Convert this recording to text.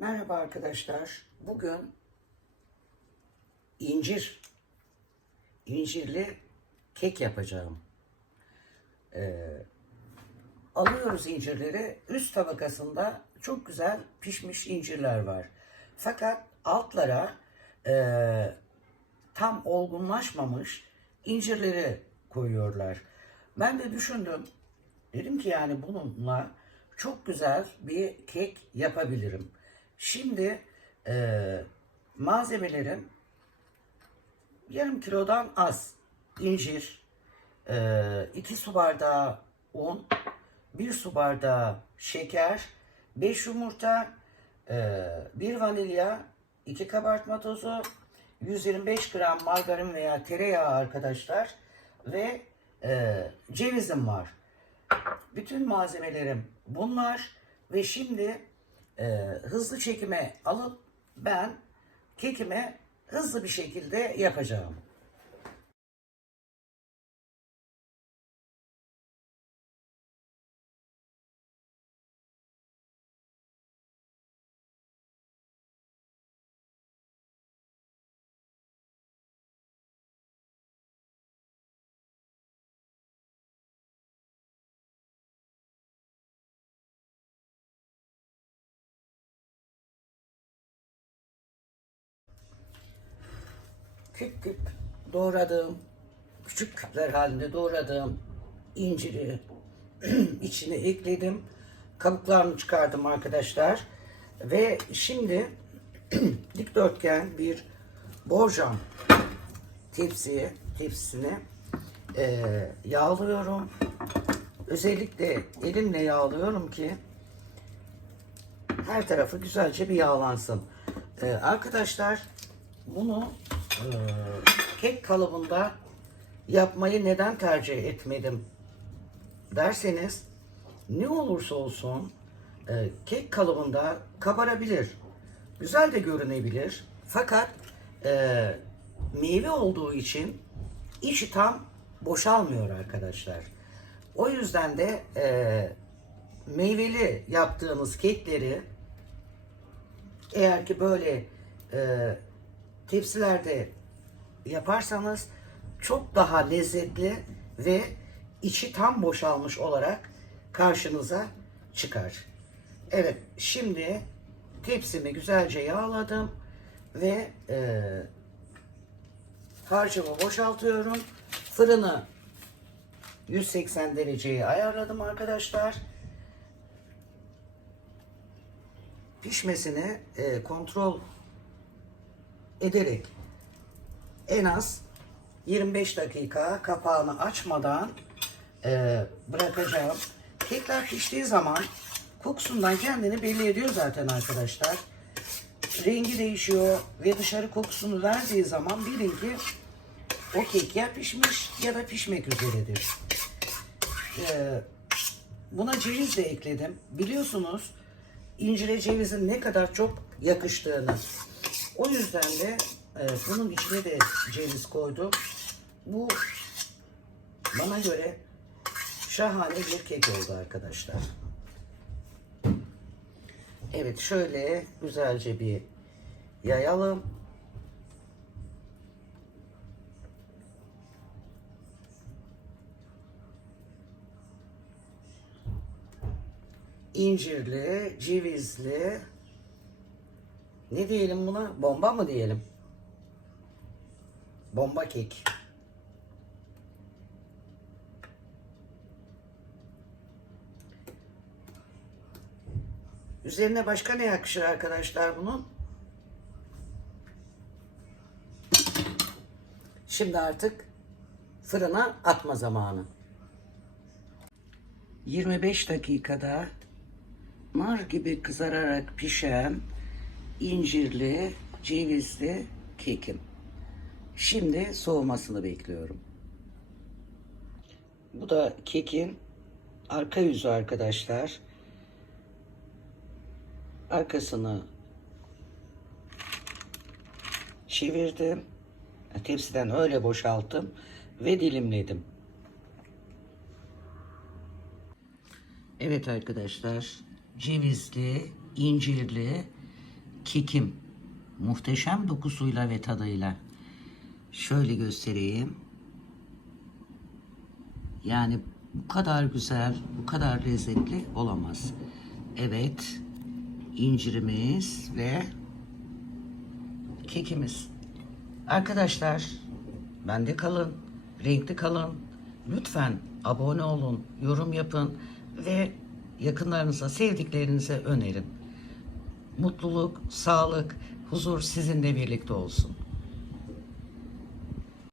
Merhaba arkadaşlar. Bugün incir, incirli kek yapacağım. Ee, alıyoruz incirleri. Üst tabakasında çok güzel pişmiş incirler var. Fakat altlara e, tam olgunlaşmamış incirleri koyuyorlar. Ben de düşündüm. Dedim ki yani bununla çok güzel bir kek yapabilirim. Şimdi e, malzemelerim yarım kilodan az incir, e, iki su bardağı un, bir su bardağı şeker, 5 yumurta, e, bir vanilya, iki kabartma tozu, 125 gram margarin veya tereyağı arkadaşlar ve e, cevizim var. Bütün malzemelerim bunlar ve şimdi e, hızlı çekime alıp ben kekimi hızlı bir şekilde yapacağım. Küp küp doğradığım, küçük küpler halinde doğradığım inciri içine ekledim. Kabuklarını çıkardım arkadaşlar. Ve şimdi dikdörtgen bir borcam tepsiye, tepsisine eee, yağlıyorum. Özellikle elimle yağlıyorum ki her tarafı güzelce bir yağlansın. Ee, arkadaşlar bunu e, kek kalıbında yapmayı neden tercih etmedim derseniz ne olursa olsun e, kek kalıbında kabarabilir. Güzel de görünebilir. Fakat e, meyve olduğu için içi tam boşalmıyor arkadaşlar. O yüzden de e, meyveli yaptığınız kekleri eğer ki böyle e, tepsilerde yaparsanız çok daha lezzetli ve içi tam boşalmış olarak karşınıza çıkar. Evet şimdi tepsimi güzelce yağladım ve e, harcımı boşaltıyorum. Fırını 180 dereceye ayarladım arkadaşlar. Pişmesini e, kontrol ederek en az 25 dakika kapağını açmadan e, bırakacağım. Kekler piştiği zaman kokusundan kendini belli ediyor zaten arkadaşlar. Rengi değişiyor ve dışarı kokusunu verdiği zaman bilin ki o kek ya pişmiş ya da pişmek üzeredir. Ee, buna ceviz de ekledim. Biliyorsunuz incire cevizin ne kadar çok yakıştığını. O yüzden de e, bunun içine de ceviz koydum. Bu bana göre şahane bir kek oldu arkadaşlar. Evet şöyle güzelce bir yayalım. incirli, cevizli ne diyelim buna? Bomba mı diyelim? Bomba kek. Üzerine başka ne yakışır arkadaşlar bunun? Şimdi artık fırına atma zamanı. 25 dakikada nar gibi kızararak pişen incirli, cevizli kekim. Şimdi soğumasını bekliyorum. Bu da kekin arka yüzü arkadaşlar. Arkasını çevirdim. Tepsiden öyle boşalttım ve dilimledim. Evet arkadaşlar, cevizli, incirli kekim. Muhteşem dokusuyla ve tadıyla. Şöyle göstereyim. Yani bu kadar güzel, bu kadar lezzetli olamaz. Evet, incirimiz ve kekimiz. Arkadaşlar, bende kalın, renkli kalın. Lütfen abone olun, yorum yapın ve yakınlarınıza, sevdiklerinize önerin. Mutluluk, sağlık, huzur sizinle birlikte olsun.